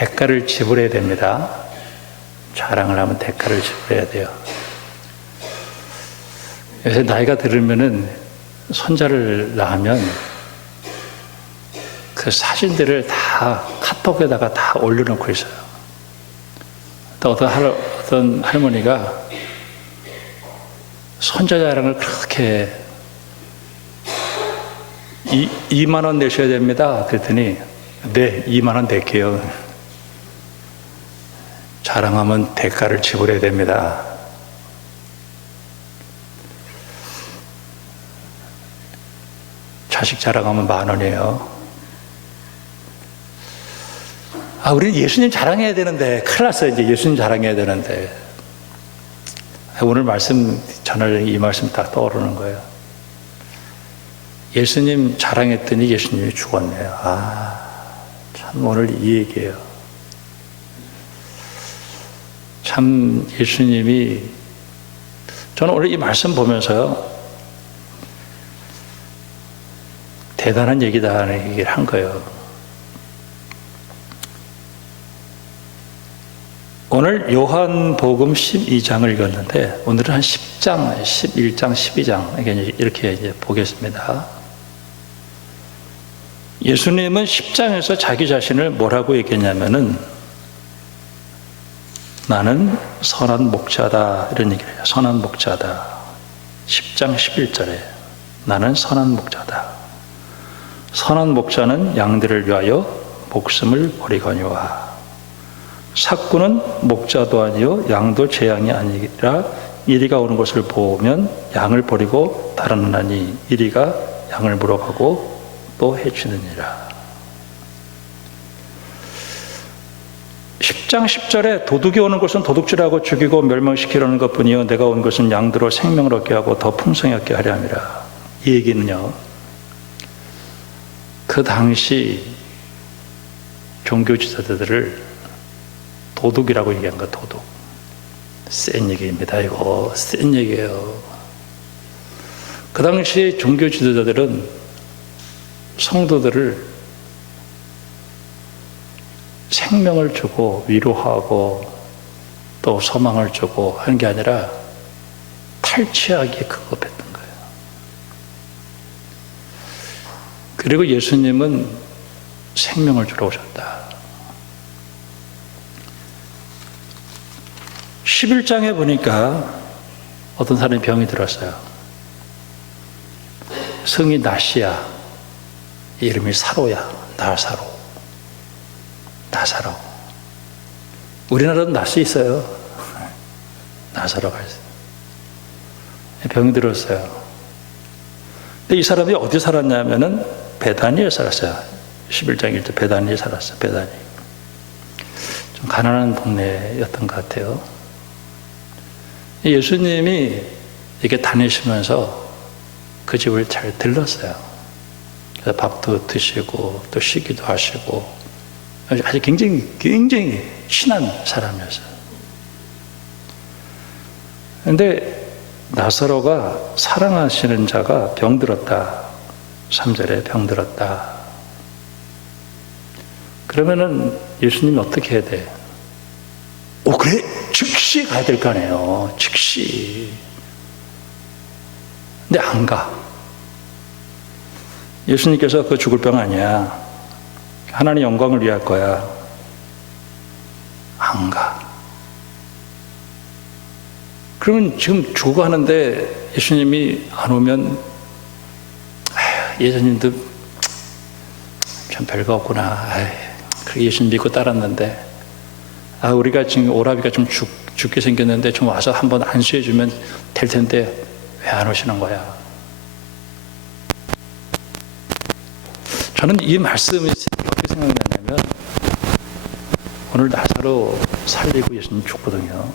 대가를 지불해야 됩니다. 자랑을 하면 대가를 지불해야 돼요. 요새 나이가 들으면은 손자를 낳으면 그 사진들을 다 카톡에다가 다 올려놓고 있어요. 또 어떤 할머니가 손자 자랑을 그렇게 2만 원 내셔야 됩니다. 그랬더니 네, 2만 원 낼게요. 자랑하면 대가를 지불해야 됩니다. 자식 자랑하면 10,000원이에요. 우리 예수님 자랑해야 되는데, 큰일 났어요. 이제 예수님 자랑해야 되는데. 오늘 말씀 전하려니 이 말씀 딱 떠오르는 거예요. 예수님 자랑했더니 예수님이 죽었네요. 참 오늘 이 얘기예요. 참 예수님이, 저는 오늘 이 말씀 보면서요, 대단한 얘기다 하는 얘기를 한 거예요. 오늘 요한복음 12장을 읽었는데 오늘은 한 10장, 11장, 12장 이렇게 이제 보겠습니다. 예수님은 10장에서 자기 자신을 뭐라고 얘기했냐면은 나는 선한 목자다 이런 얘기를 해요. 선한 목자다. 10장 11절에 나는 선한 목자다. 선한 목자는 양들을 위하여 목숨을 버리거니와 삭구는 목자도 아니요 양도 제 양이 아니라 이리가 오는 것을 보면 양을 버리고 달아나니 이리가 양을 물어가고 또 해치느니라. 10장 10절에 도둑이 오는 것은 도둑질하고 죽이고 멸망시키려는 것뿐이요 내가 온 것은 양들로 생명을 얻게 하고 더 풍성히 얻게 하려 함이라. 이 얘기는요, 그 당시 종교 지도자들을 도둑이라고 얘기한 거. 도둑. 센 얘기입니다. 이거 센 얘기예요. 그 당시 종교 지도자들은 성도들을 생명을 주고 위로하고 또 소망을 주고 하는 게 아니라 탈취하기에 급급했던 거예요. 그리고 예수님은 생명을 주러 오셨다. 11장에 보니까 어떤 사람이 병이 들었어요. 성이 나시야, 이름이 사로야. 나사로. 우리나라도 나시 있어요. 나사로가 있어요. 병이 들었어요. 근데 이 사람이 어디 살았냐면은 베다니에 살았어요. 11장 1절 베다니에 살았어요. 베다니. 좀 가난한 동네였던 것 같아요. 예수님이 이렇게 다니시면서 그 집을 잘 들렀어요. 그래서 밥도 드시고 또 쉬기도 하시고 아주 굉장히 친한 사람이었어요. 그런데 나사로가 사랑하시는 자가 병들었다. 3절에 병들었다. 그러면은 예수님이 어떻게 해야 돼? 그래? 즉시 가야 될 거 아니에요. 즉시. 근데 안 가. 예수님께서 그 죽을 병 아니야. 하나님 영광을 위할 거야. 안 가. 그러면 지금 죽어가는데 예수님이 안 오면 예수님도 참 별거 없구나. 그렇게 예수님 믿고 따랐는데 우리가 지금 오라비가 좀 죽게 생겼는데 좀 와서 한번 안수해주면 될 텐데 왜 안 오시는 거야? 저는 이 말씀이 어떻게 생각나냐면 오늘 나사로 살리고 예수님 죽거든요.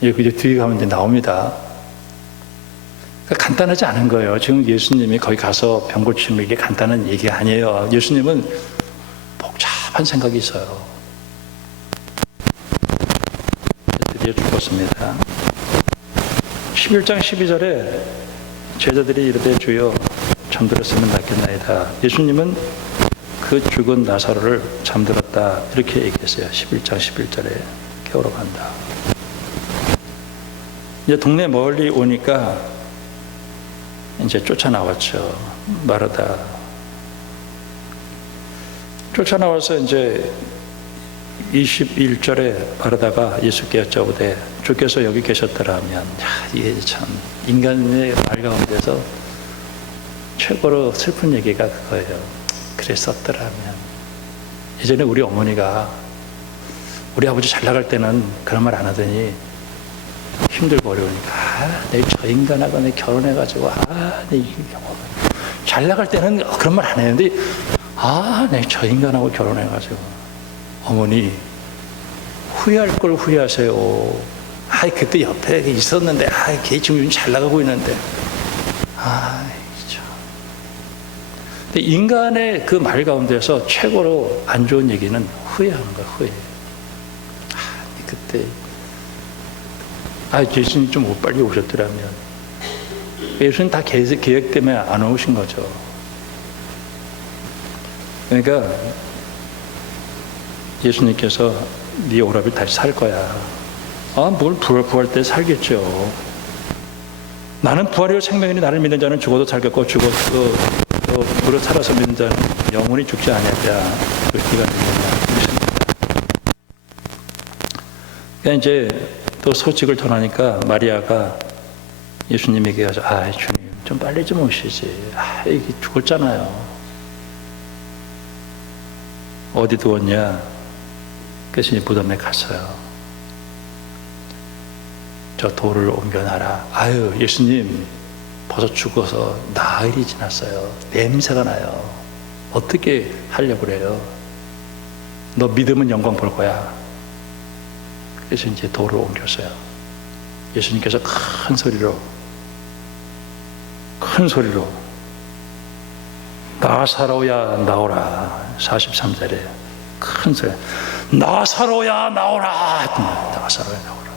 이제 뒤에 가면 이제 나옵니다. 그러니까 간단하지 않은 거예요. 지금 예수님이 거기 가서 병 고치는 게 간단한 얘기가 아니에요. 예수님은 복잡한 생각이 있어요. 드디어 죽었습니다. 11장 12절에 제자들이 이르되 주여 잠들었으면 낫겠나이다. 예수님은 그 죽은 나사로를 잠들었다 간다. 이렇게 얘기했어요. 11장 11절에 깨우러 간다. 이제 동네 멀리 오니까 이제 쫓아나왔죠. 마르다. 쫓아나와서 이제 21절에 마르다가 예수께 여쭤보되 주께서 여기 계셨더라면, 이게 참 인간의 말 가운데서 최고로 슬픈 얘기가 그거예요. 그랬었더라면. 예전에 우리 어머니가 우리 아버지 잘 나갈 때는 그런 말 안 하더니 힘들고 어려우니까 내 저 인간하고 내 결혼해가지고 내 잘 나갈 때는 그런 말 안 했는데 내 저 인간하고 결혼해가지고 어머니 후회할 걸 후회하세요. 그때 옆에 있었는데 걔 지금 잘 나가고 있는데 참. 근데 인간의 그 말 가운데서 최고로 안 좋은 얘기는 후회하는 거야. 후회. 그때 예수님 좀 빨리 오셨더라면. 예수님 다 계획 때문에 안 오신 거죠. 그러니까 예수님께서 네 오라비 다시 살 거야. 뭘 부활 때 살겠죠. 나는 부활이요 생명이니 나를 믿는 자는 죽어도 살겠고 죽어도 무릇 살아서 믿는 자는 영원히 죽지 아니하리라. 그렇게 믿는다. 그러니까 이제 또 소식을 전하니까 마리아가 예수님에게 가서 주님 좀 빨리 좀 오시지. 이게 죽었잖아요. 어디 두었냐? 그래서 무덤에 갔어요. 저 돌을 옮겨놔라. 예수님 벌써 죽어서 나흘이 지났어요. 냄새가 나요. 어떻게 하려고 그래요? 너 믿으면 영광 볼 거야. 그래서 이제 돌을 옮겼어요. 예수님께서 큰 소리로 나사로야 나오라. 43절에 큰 소리, 나사로야 나오라. 나사로야 나오라.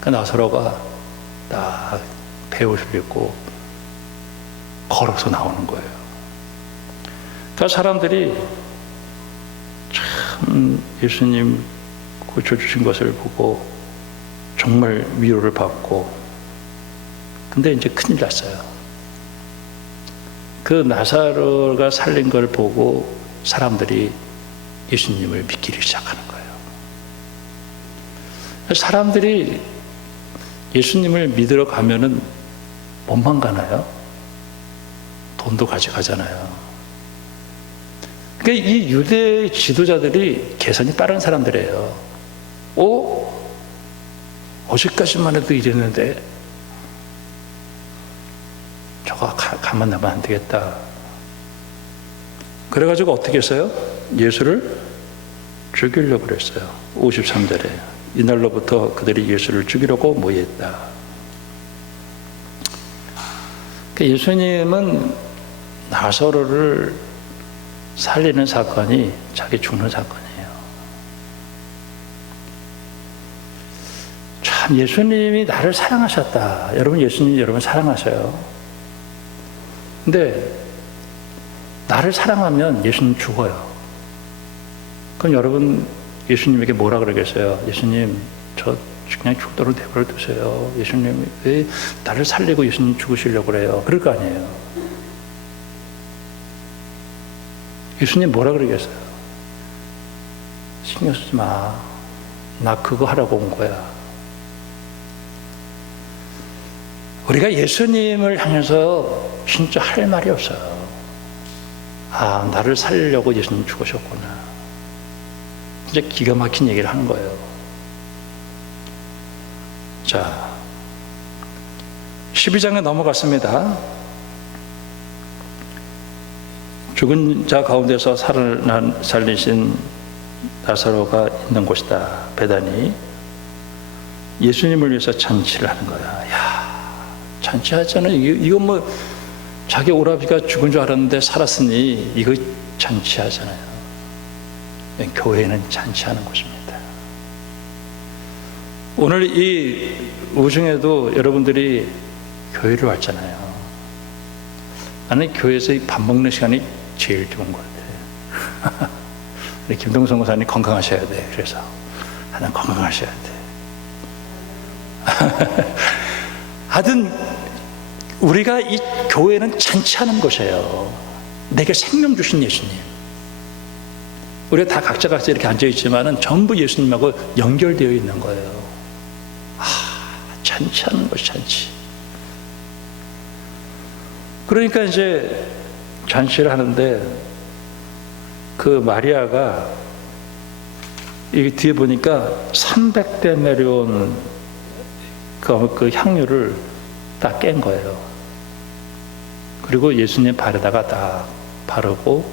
그 나사로가 딱 배옷을 입고 걸어서 나오는 거예요. 그러니까 사람들이 참 예수님 고쳐주신 것을 보고 정말 위로를 받고, 근데 이제 큰일 났어요. 그 나사로가 살린 걸 보고 사람들이 예수님을 믿기를 시작하는 거예요. 사람들이 예수님을 믿으러 가면은 몸만 가나요? 돈도 가져가잖아요. 그러니까 이 유대 지도자들이 계산이 빠른 사람들이에요. 어제까지만 해도 이랬는데 저거 가만 놔면 안 되겠다. 그래가지고 어떻게 했어요? 예수를 죽이려고 그랬어요. 53절에 이날로부터 그들이 예수를 죽이려고 모였다. 그러니까 예수님은 나사로를 살리는 사건이 자기 죽는 사건이에요. 참 예수님이 나를 사랑하셨다. 여러분 예수님이 여러분 사랑하셔요. 근데 나를 사랑하면 예수님 죽어요. 그럼 여러분 예수님에게 뭐라 그러겠어요? 예수님 저 그냥 죽도록 내버려 두세요. 예수님 왜 나를 살리고 예수님 죽으시려고 그래요? 그럴 거 아니에요. 예수님 뭐라 그러겠어요? 신경 쓰지 마. 나 그거 하라고 온 거야. 우리가 예수님을 향해서 진짜 할 말이 없어요. 나를 살리려고 예수님 죽으셨구나. 진짜 기가 막힌 얘기를 하는 거예요. 자, 12장에 넘어갔습니다. 죽은 자 가운데서 살리신 나사로가 있는 곳이다. 베다니. 예수님을 위해서 잔치를 하는 거야. 잔치하잖아요. 이거 뭐 자기 오라비가 죽은 줄 알았는데 살았으니 이거 잔치하잖아요. 교회는 잔치하는 곳입니다. 오늘 이 우중에도 여러분들이 교회를 왔잖아요. 나는 교회에서 밥 먹는 시간이 제일 좋은 것 같아요. 김동성 목사님 건강하셔야 돼. 그래서 하여튼 건강하셔야 돼. 하여튼 우리가 이 교회는 잔치하는 곳이에요. 내게 생명 주신 예수님. 우리가 다 각자 이렇게 앉아있지만은 전부 예수님하고 연결되어 있는 거예요. 잔치하는 것, 잔치. 그러니까 이제 잔치를 하는데 그 마리아가 이 뒤에 보니까 300대 내려온 그 향유를 딱 깬 거예요. 그리고 예수님 발에다가 딱 바르고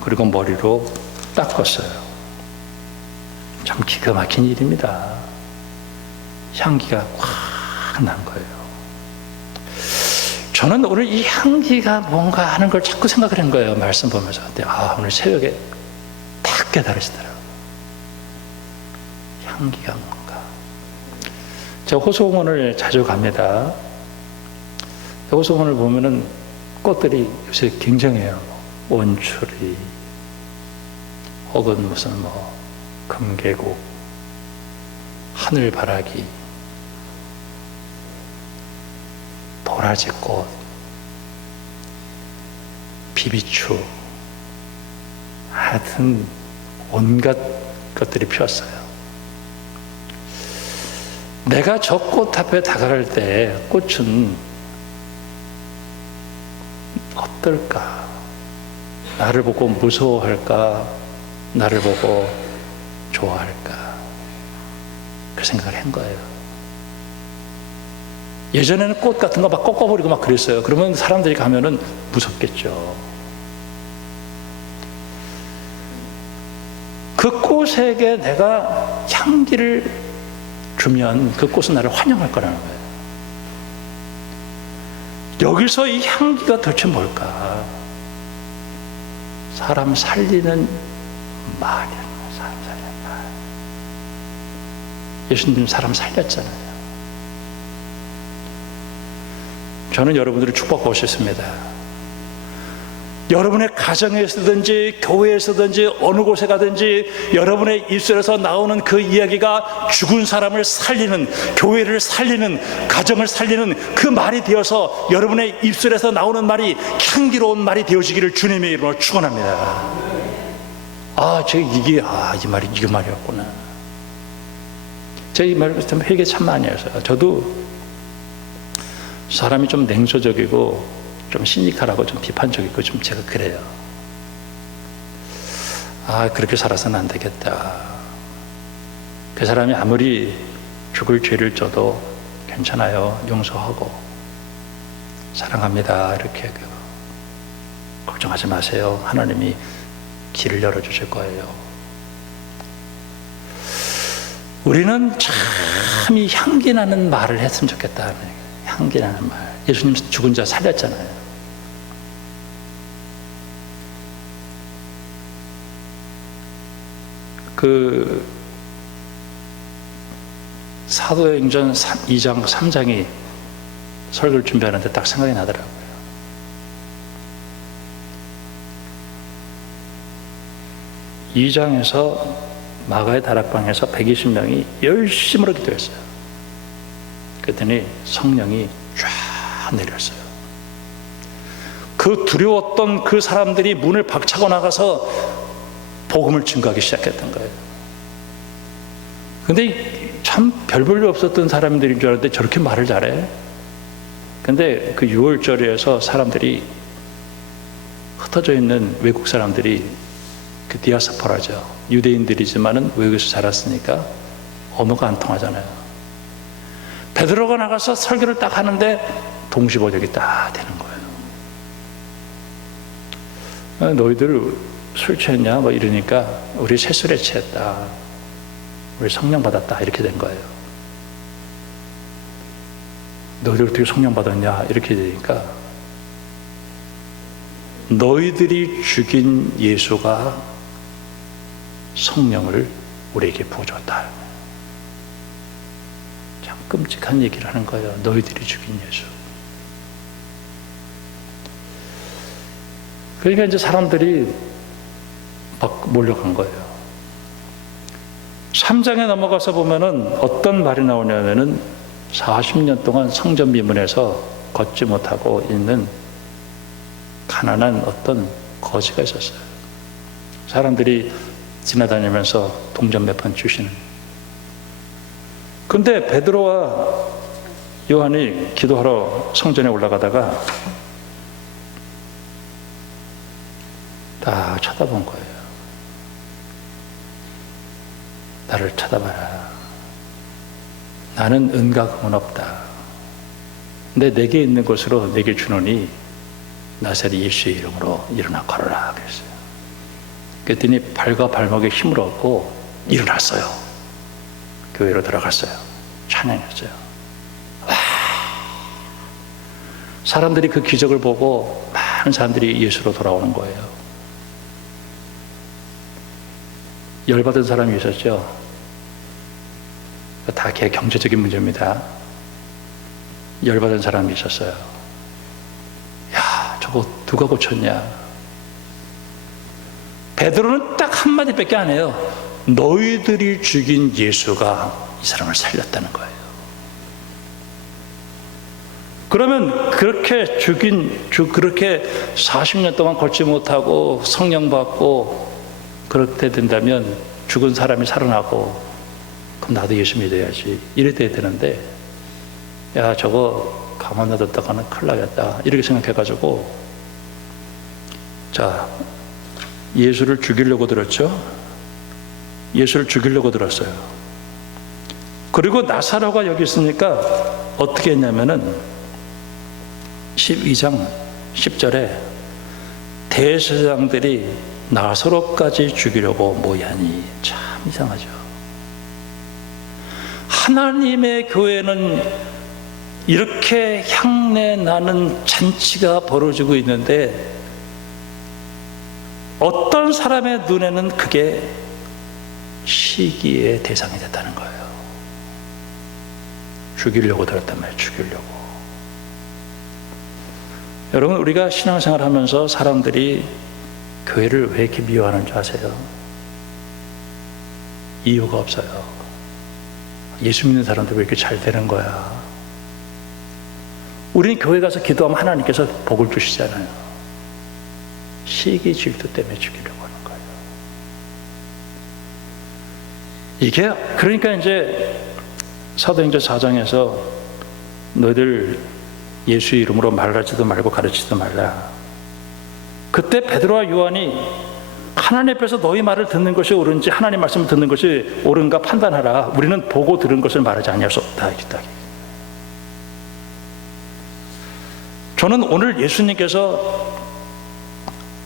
그리고 머리로 닦았어요. 참 기가 막힌 일입니다. 향기가 확 난 거예요. 저는 오늘 이 향기가 뭔가 하는 걸 자꾸 생각을 한 거예요. 말씀 보면서. 근데 오늘 새벽에 딱 깨달으시더라고요. 향기가 뭔가. 제가 호수공원을 자주 갑니다. 호수공원을 보면은 꽃들이 요새 굉장해요. 원추리, 혹은 무슨 금계국, 하늘바라기, 도라지꽃, 비비추, 하여튼 온갖 것들이 피었어요. 내가 저 꽃 앞에 다가갈 때 꽃은 어떨까? 나를 보고 무서워할까? 나를 보고 좋아할까? 그 생각을 한 거예요. 예전에는 꽃 같은 거 막 꺾어버리고 막 그랬어요. 그러면 사람들이 가면은 무섭겠죠. 그 꽃에게 내가 향기를 주면 그 꽃은 나를 환영할 거라는 거예요. 여기서 이 향기가 도대체 뭘까? 사람 살리는 말이야. 사람 살리는 말. 예수님 사람 살렸잖아요. 저는 여러분들을 축복하고 싶습니다. 여러분의 가정에서든지 교회에서든지 어느 곳에 가든지 여러분의 입술에서 나오는 그 이야기가 죽은 사람을 살리는, 교회를 살리는, 가정을 살리는 그 말이 되어서 여러분의 입술에서 나오는 말이 향기로운 말이 되어지기를 주님의 이름으로 축원합니다. 이 말이었구나. 제가 이 말을 회개 참 많이 했어요. 저도 사람이 좀 냉소적이고 좀 시니컬하고 좀 비판적이고 좀 제가 그래요. 그렇게 살아서는 안 되겠다. 그 사람이 아무리 죽을 죄를 져도 괜찮아요. 용서하고 사랑합니다. 이렇게 걱정하지 마세요. 하나님이 길을 열어주실 거예요. 우리는 참 이 향기 나는 말을 했으면 좋겠다. 향기 나는 말. 예수님 죽은 자 살렸잖아요. 그 사도행전 2장 3장이 설교를 준비하는데 딱 생각이 나더라고요. 이 장에서 마가의 다락방에서 120명이 열심으로 기도했어요. 그랬더니 성령이 쫙 내렸어요. 그 두려웠던 그 사람들이 문을 박차고 나가서 복음을 증거하기 시작했던 거예요. 근데 참 별 볼일 없었던 사람들인 줄 알았는데 저렇게 말을 잘해. 근데 그 6월절에서 사람들이 흩어져 있는 외국 사람들이 그 디아스포라죠. 유대인들이지만은 외국에서 자랐으니까 언어가 안 통하잖아요. 베드로가 나가서 설교를 딱 하는데 동시번역이 딱 되는 거예요. 너희들 술 취했냐? 이러니까 우리 새술에 취했다. 우리 성령 받았다. 이렇게 된 거예요. 너희들 어떻게 성령 받았냐? 이렇게 되니까 너희들이 죽인 예수가 성령을 우리에게 부어줬다. 참 끔찍한 얘기를 하는 거예요. 너희들이 죽인 예수. 그러니까 이제 사람들이 막 몰려간 거예요. 3장에 넘어가서 보면은 어떤 말이 나오냐면은 40년 동안 성전 비문에서 걷지 못하고 있는 가난한 어떤 거지가 있었어요. 사람들이 지나다니면서 동전 몇 판 주시는. 근데 베드로와 요한이 기도하러 성전에 올라가다가 딱 쳐다본 거예요. 나를 쳐다봐라. 나는 은과 금은 없다. 근데 내게 있는 것으로 내게 주노니 나사렛 예수의 이름으로 일어나 걸어라 그랬어요. 그랬더니 발과 발목에 힘을 얻고 일어났어요. 교회로 들어갔어요. 찬양했어요. 와! 사람들이 그 기적을 보고 많은 사람들이 예수로 돌아오는 거예요. 열받은 사람이 있었죠. 다 경제적인 문제입니다. 열받은 사람이 있었어요. 야, 저거 누가 고쳤냐? 베드로는 딱 한마디밖에 안 해요. 너희들이 죽인 예수가 이 사람을 살렸다는 거예요. 그러면 그렇게 그렇게 40년 동안 걷지 못하고 성령 받고 그렇게 된다면 죽은 사람이 살아나고 그럼 나도 예수 믿어야지 이래 돼야 되는데 야 저거 가만 놔뒀다가는 큰일 나겠다 이렇게 생각해가지고 자 예수를 죽이려고 들었죠. 예수를 죽이려고 들었어요. 그리고 나사로가 여기 있으니까 어떻게 했냐면은 12장 10절에 대제사장들이 나사로까지 죽이려고 모이하니 참 이상하죠. 하나님의 교회는 이렇게 향내 나는 잔치가 벌어지고 있는데 어떤 사람의 눈에는 그게 시기의 대상이 됐다는 거예요. 죽이려고 들었단 말이에요. 죽이려고. 여러분 우리가 신앙생활 하면서 사람들이 교회를 왜 이렇게 미워하는 줄 아세요? 이유가 없어요. 예수 믿는 사람들 왜 이렇게 잘 되는 거야? 우리는 교회 가서 기도하면 하나님께서 복을 주시잖아요. 시기 질투 때문에 죽이려고 하는 거예요. 이게 그러니까 이제 사도행전 4장에서 너희들 예수 이름으로 말하지도 말고 가르치지도 말라. 그때 베드로와 요한이 하나님 앞에서 너희 말을 듣는 것이 옳은지 하나님 말씀을 듣는 것이 옳은가 판단하라. 우리는 보고 들은 것을 말하지 아니할 수 없다. 저는 오늘 예수님께서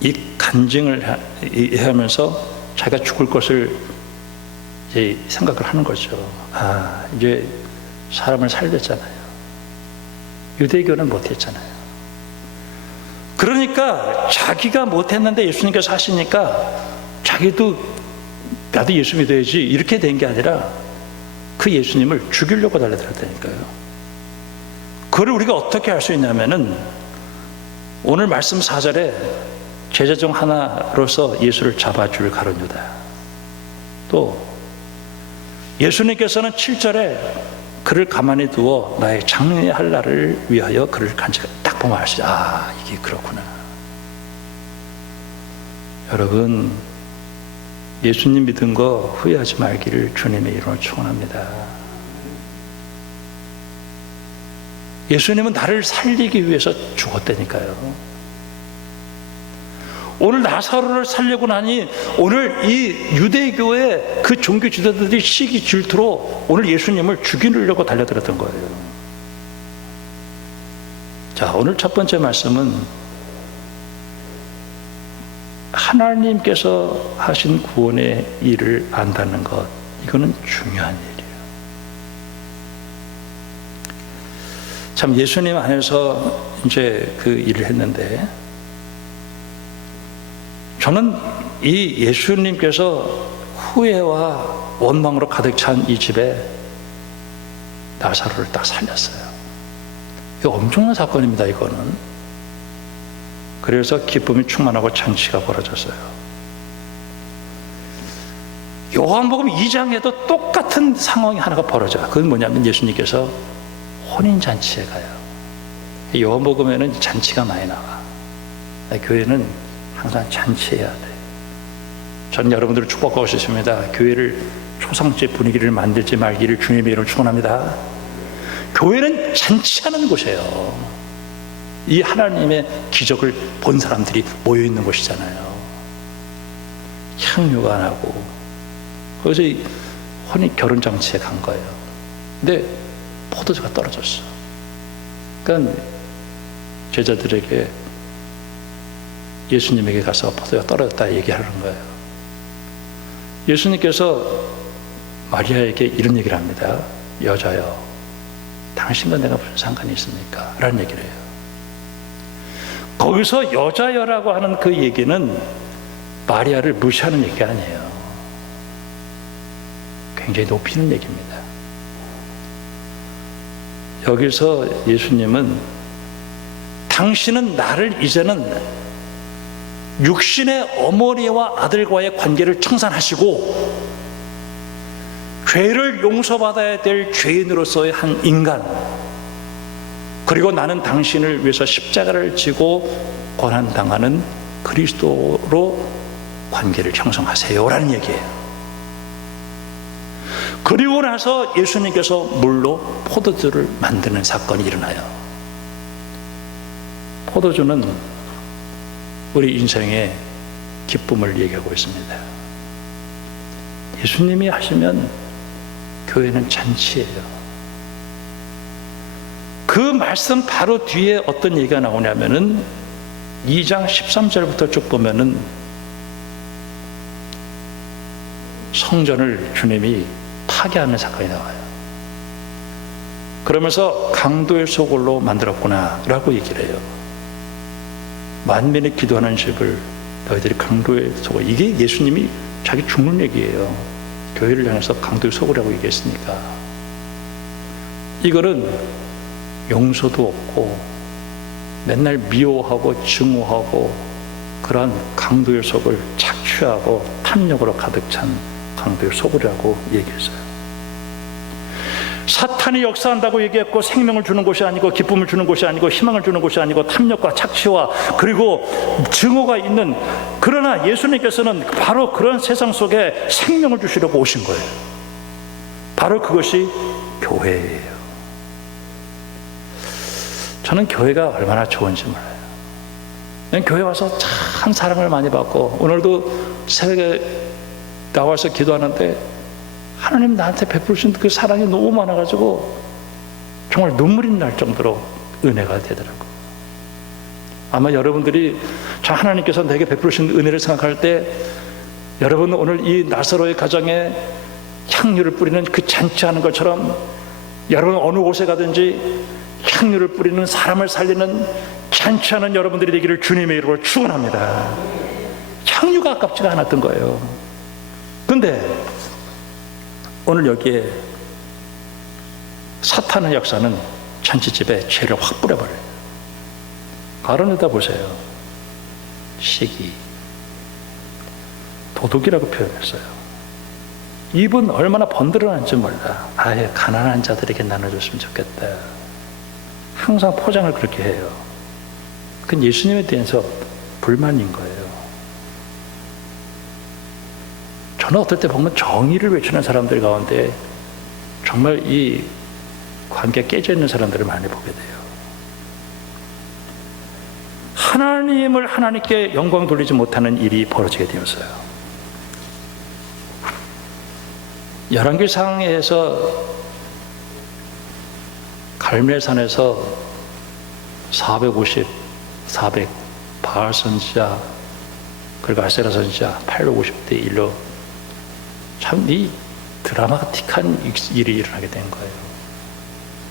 이 간증을 하면서 자기가 죽을 것을 이제 생각을 하는 거죠. 아, 이제 사람을 살렸잖아요. 유대교는 못했잖아요. 그러니까 자기가 못했는데 예수님께서 하시니까 자기도 나도 예수 믿어야지 이렇게 된 게 아니라 그 예수님을 죽이려고 달려들었다니까요. 그걸 우리가 어떻게 할 수 있냐면은 오늘 말씀 4절에 제자 중 하나로서 예수를 잡아줄 가룟 유다, 또 예수님께서는 7절에 그를 가만히 두어 나의 장래할 날을 위하여 그를 간직하라. 딱 보면 아시죠? 아, 이게 그렇구나. 여러분, 예수님 믿은 거 후회하지 말기를 주님의 이름으로 축원합니다. 예수님은 나를 살리기 위해서 죽었다니까요. 오늘 나사로를 살려고 나니 오늘 이 유대교의 그 종교 지도자들이 시기 질투로 오늘 예수님을 죽이려고 달려들었던 거예요. 자, 오늘 첫 번째 말씀은 하나님께서 하신 구원의 일을 안다는 것, 이거는 중요한 일이에요. 참 예수님 안에서 이제 그 일을 했는데 저는 이 예수님께서 후회와 원망으로 가득 찬 이 집에 나사로를 딱 살렸어요. 이거 엄청난 사건입니다, 이거는. 그래서 기쁨이 충만하고 잔치가 벌어졌어요. 요한복음 2장에도 똑같은 상황이 하나가 벌어져요. 그건 뭐냐면 예수님께서 혼인잔치에 가요. 요한복음에는 잔치가 많이 나와. 교회는 항상 잔치해야 돼. 전 여러분들을 축복하고 싶습니다. 교회를 초상집 분위기를 만들지 말기를 주님의 이름으로 축원합니다. 교회는 잔치하는 곳이에요. 이 하나님의 기적을 본 사람들이 모여있는 곳이잖아요. 향유가 나고 거기서 이 혼인 결혼잔치에 간 거예요. 근데 포도주가 떨어졌어. 그러니까 제자들에게 예수님에게 가서 포도주가 떨어졌다 얘기하는 거예요. 예수님께서 마리아에게 이런 얘기를 합니다. 여자여, 당신과 내가 무슨 상관이 있습니까? 라는 얘기를 해요. 거기서 여자여라고 하는 그 얘기는 마리아를 무시하는 얘기가 아니에요. 굉장히 높이는 얘기입니다. 여기서 예수님은 당신은 나를 이제는 육신의 어머니와 아들과의 관계를 청산하시고 죄를 용서받아야 될 죄인으로서의 한 인간, 그리고 나는 당신을 위해서 십자가를 지고 고난당하는 그리스도로 관계를 형성하세요라는 얘기예요. 그리고 나서 예수님께서 물로 포도주를 만드는 사건이 일어나요. 포도주는 우리 인생의 기쁨을 얘기하고 있습니다. 예수님이 하시면 교회는 잔치예요. 그 말씀 바로 뒤에 어떤 얘기가 나오냐면은 2장 13절부터 쭉 보면은 성전을 주님이 파괴하는 사건이 나와요. 그러면서 강도의 소굴로 만들었구나 라고 얘기를 해요. 만민이 기도하는 집을 너희들이 강도의 소굴, 이게 예수님이 자기 죽는 얘기예요. 교회를 향해서 강도의 소굴이라고 얘기했으니까. 이거는 용서도 없고 맨날 미워하고 증오하고 그러한 강도의 속을 착취하고 탐욕으로 가득 찬 강도의 소굴이라고 얘기했어요. 사탄이 역사한다고 얘기했고, 생명을 주는 곳이 아니고 기쁨을 주는 곳이 아니고 희망을 주는 곳이 아니고 탐욕과 착취와 그리고 증오가 있는, 그러나 예수님께서는 바로 그런 세상 속에 생명을 주시려고 오신 거예요. 바로 그것이 교회예요. 저는 교회가 얼마나 좋은지 몰라요. 교회 와서 참 사랑을 많이 받고, 오늘도 새벽에 나와서 기도하는데 하나님 나한테 베푸신 그 사랑이 너무 많아가지고 정말 눈물이 날 정도로 은혜가 되더라고요. 아마 여러분들이 저 하나님께서 내게 베푸신 은혜를 생각할 때, 여러분 오늘 이 나사로의 가정에 향유를 뿌리는 그 잔치하는 것처럼 여러분 어느 곳에 가든지 향유를 뿌리는, 사람을 살리는 잔치하는 여러분들이 되기를 주님의 이름으로 축원합니다. 향유가 아깝지가 않았던 거예요. 근데 오늘 여기에 사탄의 역사는 잔치집에 죄를 확 뿌려버려요. 가로내다 보세요. 시기, 도둑이라고 표현했어요. 입은 얼마나 번들어난지 몰라. 아예 가난한 자들에게 나눠줬으면 좋겠다. 항상 포장을 그렇게 해요. 그건 예수님에 대해서 불만인 거예요. 저는 어떨 때 보면 정의를 외치는 사람들 가운데 정말 이 관계 깨져 있는 사람들을 많이 보게 돼요. 하나님을 하나님께 영광 돌리지 못하는 일이 벌어지게 되었어요. 열왕기상에서 갈멜산에서 450, 400 바알 선지자 그리고 아세라 선지자 850대 1로 참 이 드라마틱한 일이 일어나게 된 거예요.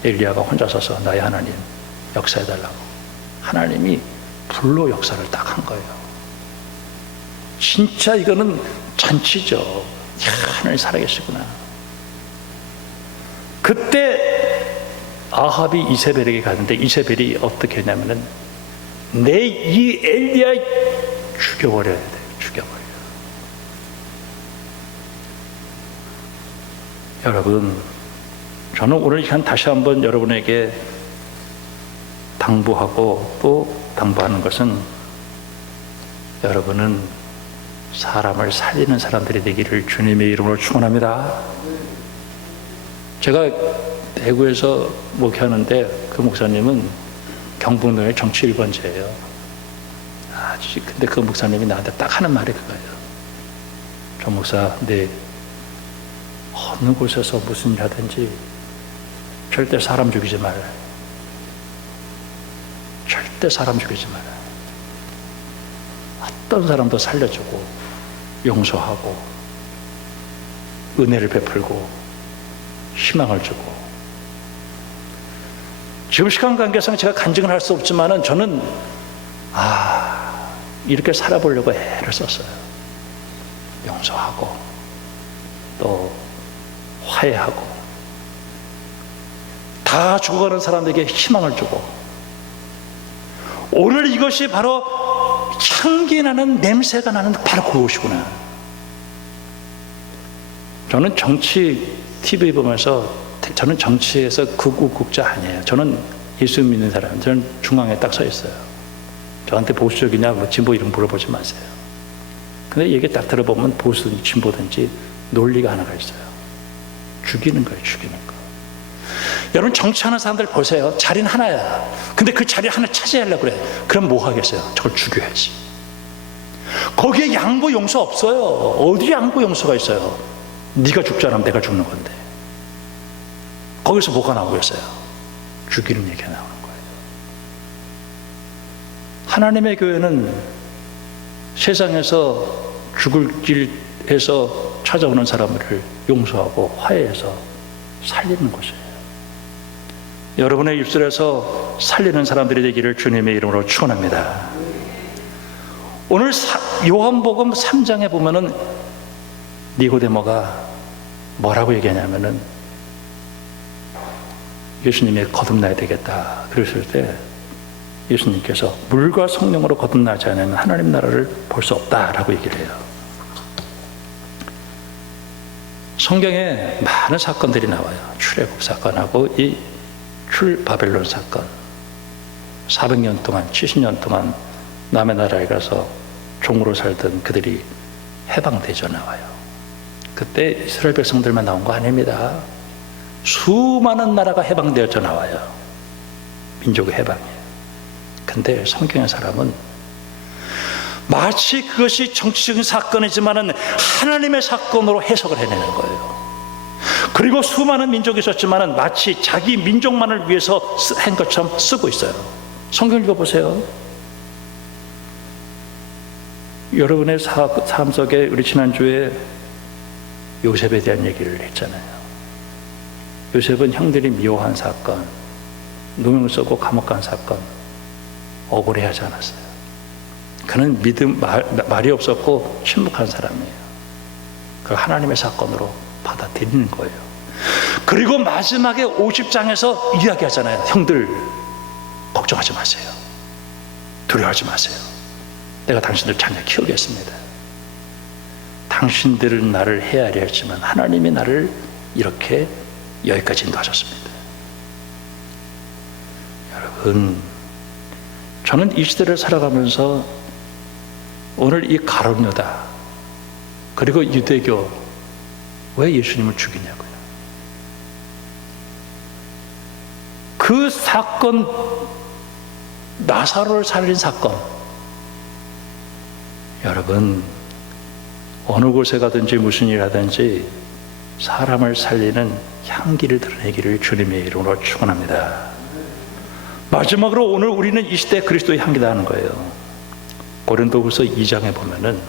엘리야가 혼자 서서 나의 하나님 역사해달라고, 하나님이 불로 역사를 딱 한 거예요. 진짜 이거는 잔치죠. 야, 하나님 살아계시구나. 그때 아합이 이세벨에게 갔는데 이세벨이 어떻게 했냐면은 내 이 엘리야 죽여버려야 돼. 죽여버려. 여러분, 저는 오늘 이 시간 다시 한번 여러분에게 당부하고 또 당부하는 것은, 여러분은 사람을 살리는 사람들이 되기를 주님의 이름으로 축원합니다. 제가 대구에서 목회하는데 그 목사님은 경북도의 정치 1번지예요. 근데 그 목사님이 나한테 딱 하는 말이 그거예요. 조 목사, 네 어느 곳에서 무슨 일 하든지 절대 사람 죽이지 말아요. 절대 사람 죽이지 말아요. 어떤 사람도 살려주고 용서하고 은혜를 베풀고 희망을 주고. 지금 시간 관계상 제가 간증을 할 수 없지만은 저는 이렇게 살아보려고 애를 썼어요. 용서하고 또 화해하고 다 죽어가는 사람들에게 희망을 주고. 오늘 이것이 바로 향기 나는, 냄새가 나는 바로 그것이구나. 저는 정치 TV 보면서, 저는 정치에서 극우극자 아니에요. 저는 예수 믿는 사람, 저는 중앙에 딱 서 있어요. 저한테 보수적이냐 뭐 진보 이름 물어보지 마세요. 근데 얘기 딱 들어보면 보수든지 진보든지 논리가 하나가 있어요. 죽이는 거예요. 죽이는 거. 여러분, 정치하는 사람들 보세요. 자리는 하나야. 근데 그 자리 하나 차지하려고 그래. 그럼 뭐 하겠어요? 저걸 죽여야지. 거기에 양보 용서 없어요. 어디 양보 용서가 있어요? 네가 죽지 않으면 내가 죽는 건데. 거기서 뭐가 나오고 있어요? 죽이는 얘기가 나오는 거예요. 하나님의 교회는 세상에서 죽을 길에서 찾아오는 사람을 용서하고 화해해서 살리는 곳이에요. 여러분의 입술에서 살리는 사람들이 되기를 주님의 이름으로 축원합니다. 오늘 요한복음 3장에 보면은 니고데모가 뭐라고 얘기하냐면은, 예수님이 거듭나야 되겠다 그랬을 때 예수님께서 물과 성령으로 거듭나지 않으면 하나님 나라를 볼 수 없다라고 얘기를 해요. 성경에 많은 사건들이 나와요. 출애굽 사건하고 이 출바벨론 사건. 400년 동안, 70년 동안 남의 나라에 가서 종으로 살던 그들이 해방되져 나와요. 그때 이스라엘 백성들만 나온 거 아닙니다. 수많은 나라가 해방되어져 나와요. 민족의 해방이에요. 근데 성경의 사람은 마치 그것이 정치적인 사건이지만은 하나님의 사건으로 해석을 해내는 거예요. 그리고 수많은 민족이 있었지만은 마치 자기 민족만을 위해서 한 것처럼 쓰고 있어요. 성경 읽어보세요. 여러분의 삶 속에 우리 지난주에 요셉에 대한 얘기를 했잖아요. 요셉은 형들이 미워한 사건, 누명 쓰고 감옥 간 사건, 억울해하지 않았어요. 그는 말이 없었고 침묵한 사람이에요. 그걸 하나님의 사건으로 받아들이는 거예요. 그리고 마지막에 50장에서 이야기하잖아요. 형들 걱정하지 마세요. 두려워하지 마세요. 내가 당신들 잘 키우겠습니다. 당신들은 나를 헤아려 했지만 하나님이 나를 이렇게 여기까지 인도하셨습니다. 여러분, 저는 이 시대를 살아가면서 오늘 이 가룟 유다 그리고 유대교 왜 예수님을 죽이냐고요. 그 사건, 나사로를 살린 사건, 여러분 어느 곳에 가든지 무슨 일 하든지 사람을 살리는 향기를 드러내기를 주님의 이름으로 축원합니다. 마지막으로 오늘 우리는 이 시대에 그리스도의 향기다 하는 거예요. 고린도후서 2장에 보면은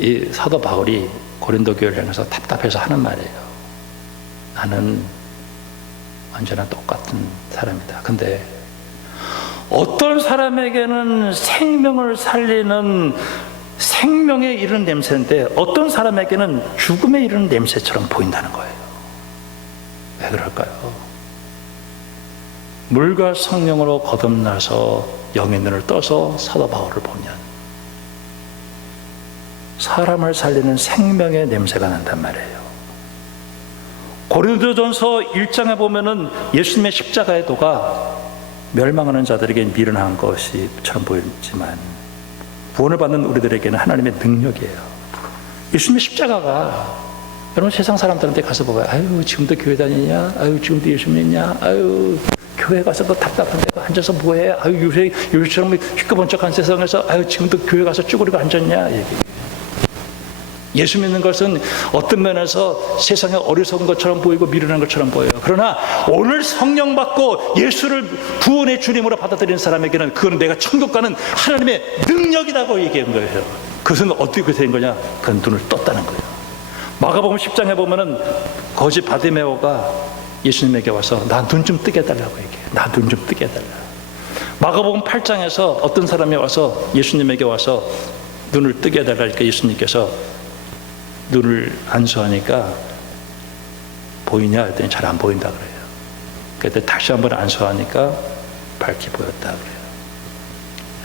이 사도 바울이 고린도 교회를 향해서 답답해서 하는 말이에요. 나는 언제나 똑같은 사람이다. 근데 어떤 사람에게는 생명을 살리는 생명에 이르는 냄새인데 어떤 사람에게는 죽음에 이르는 냄새처럼 보인다는 거예요. 왜 그럴까요? 물과 성령으로 거듭나서 영의 눈을 떠서 사도 바울을 보면 사람을 살리는 생명의 냄새가 난단 말이에요. 고린도전서 1장에 보면은 예수님의 십자가의 도가 멸망하는 자들에게 미련한 것이처럼 보이지만 구원을 받는 우리들에게는 하나님의 능력이에요. 예수님의 십자가가, 여러분 세상 사람들한테 가서 보고 아유 지금도 교회 다니냐, 아유 지금도 예수 믿냐, 아유 교회 가서 너 답답한데 앉아서 뭐해, 아유 요새처럼 휘꺼번쩍한 세상에서 아유 지금도 교회 가서 쭈그리고 앉았냐 얘기해요. 예수 믿는 것은 어떤 면에서 세상에 어리석은 것처럼 보이고 미련한 것처럼 보여요. 그러나 오늘 성령 받고 예수를 구원의 주님으로 받아들이는 사람에게는 그건 내가 천국 가는 하나님의 능력이라고 얘기한 거예요. 그것은 어떻게 된 거냐? 그건 눈을 떴다는 거예요. 마가복음 10장에 보면은 거지 바디메오가 예수님에게 와서 나 눈 좀 뜨게 해달라고 얘기해요. 나 눈 좀 뜨게 해달라. 마가복음 8장에서 어떤 사람이 와서 예수님에게 와서 눈을 뜨게 해달라니까 예수님께서 눈을 안수하니까 보이냐 했더니 잘 안 보인다 그래요. 그때 다시 한번 안수하니까 밝게 보였다 그래요.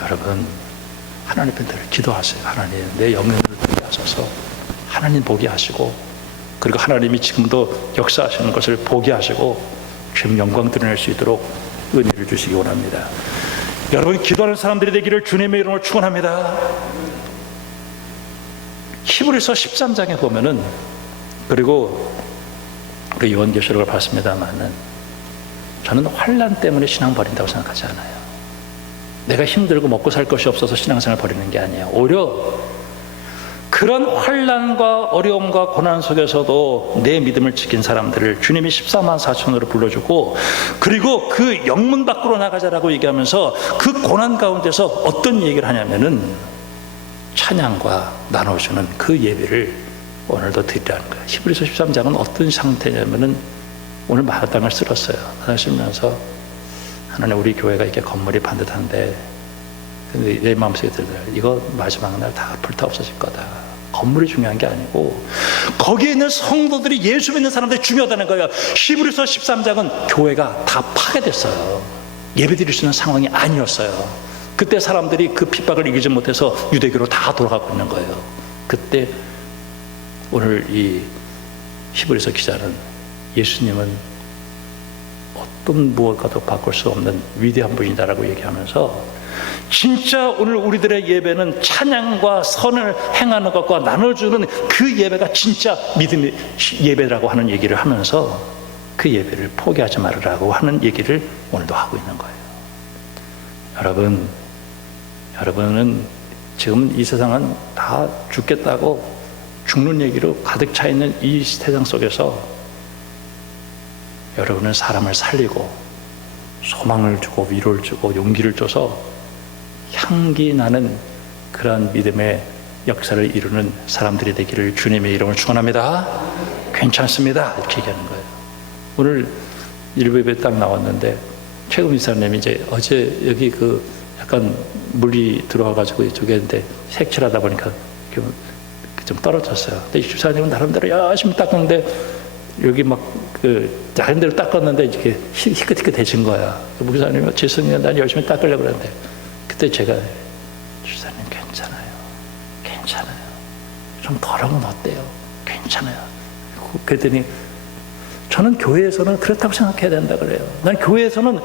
여러분 하나님 들 기도하세요. 하나님 내 영혼을 뜨게 하셔서 하나님 보게 하시고, 그리고 하나님이 지금도 역사하시는 것을 보게 하시고 주님 영광 드러낼 수 있도록 은혜를 주시기 원합니다. 여러분 기도하는 사람들이 되기를 주님의 이름으로 축원합니다. 히브리서 13장에 보면은, 그리고 우리 요한계시록을 봤습니다만은 저는 환난 때문에 신앙 버린다고 생각하지 않아요. 내가 힘들고 먹고 살 것이 없어서 신앙생활 버리는 게 아니에요. 오히려 그런 환난과 어려움과 고난 속에서도 내 믿음을 지킨 사람들을 주님이 14만 4천으로 불러주고, 그리고 그 영문 밖으로 나가자라고 얘기하면서 그 고난 가운데서 어떤 얘기를 하냐면은 찬양과 나눠주는 그 예배를 오늘도 드리라는 거예요. 히브리서 13장은 어떤 상태냐면은 오늘 마당을 쓸었어요. 마당을 쓸면서 하나님 우리 교회가 이렇게 건물이 반듯한데 근데 내 마음속에 들어요. 이거 마지막 날 다 불타 없어질 거다. 건물이 중요한 게 아니고 거기에 있는 성도들이, 예수 믿는 사람들이 중요하다는 거예요. 히브리서 13장은 교회가 다 파괴됐어요. 예배드릴 수 있는 상황이 아니었어요. 그때 사람들이 그 핍박을 이기지 못해서 유대교로 다 돌아가고 있는 거예요. 그때 오늘 이 히브리서 기자는 예수님은 어떤 무엇과도 바꿀 수 없는 위대한 분이다라고 얘기하면서 진짜 오늘 우리들의 예배는 찬양과 선을 행하는 것과 나눠주는 그 예배가 진짜 믿음의 예배라고 하는 얘기를 하면서 그 예배를 포기하지 말으라고 하는 얘기를 오늘도 하고 있는 거예요. 여러분은 지금 이 세상은 다 죽겠다고 죽는 얘기로 가득 차 있는 이 세상 속에서 여러분은 사람을 살리고 소망을 주고 위로를 주고 용기를 줘서 향기 나는 그러한 믿음의 역사를 이루는 사람들이 되기를 주님의 이름으로 축원합니다. 괜찮습니다. 이렇게 얘기하는 거예요. 오늘 일부 예배 딱 나왔는데 최금 이사님이 이제 어제 여기 그 약간 물이 들어와가지고 이쪽에 있는데 색칠하다 보니까 좀 떨어졌어요. 근데 이 주사님은 나름대로 열심히 닦는데 여기 막 나름대로 닦았는데 이렇게 희끗희끗해진 거야. 목사님이 죄송해요. 난 열심히 닦으려고 그랬는데 그때 제가 주사님 괜찮아요. 좀 더러우면 어때요? 괜찮아요. 그랬더니 저는 교회에서는 그렇다고 생각해야 된다 그래요. 난 교회에서는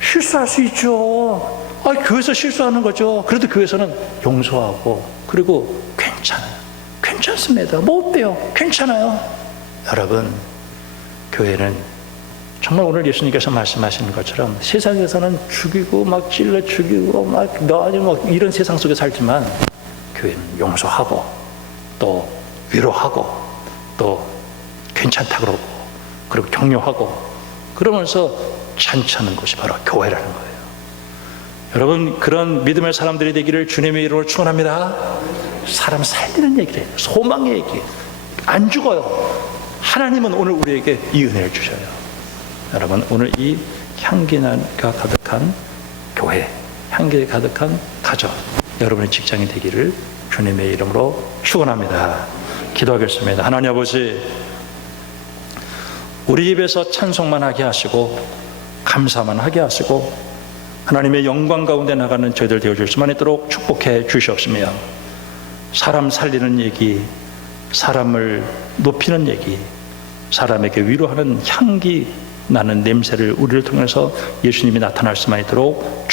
실수할 수 있죠. 교회에서 실수하는 거죠. 그래도 교회에서는 용서하고 그리고 괜찮습니다. 뭐 어때요? 괜찮아요. 여러분 교회는 정말 오늘 예수님께서 말씀하시는 것처럼 세상에서는 죽이고 막 찔러 죽이고 막 이런 세상 속에 살지만 교회는 용서하고 또 위로하고 또 괜찮다 그러고 그리고 격려하고 그러면서 잔치하는 것이 바로 교회라는 거예요. 여러분 그런 믿음의 사람들이 되기를 주님의 이름으로 축원합니다. 사람 살리는 얘기를 해요. 소망의 얘기. 안 죽어요. 하나님은 오늘 우리에게 이 은혜를 주셔요. 여러분 오늘 이 향기가 가득한 교회, 향기 가득한 가정, 여러분의 직장이 되기를 주님의 이름으로 축원합니다. 기도하겠습니다. 하나님 아버지, 우리 입에서 찬송만 하게 하시고 감사만 하게 하시고 하나님의 영광 가운데 나가는 저희들 되어줄 수만 있도록 축복해 주시옵시며, 사람 살리는 얘기, 사람을 높이는 얘기, 사람에게 위로하는 향기 나는 냄새를 우리를 통해서 예수님이 나타날 수만 있도록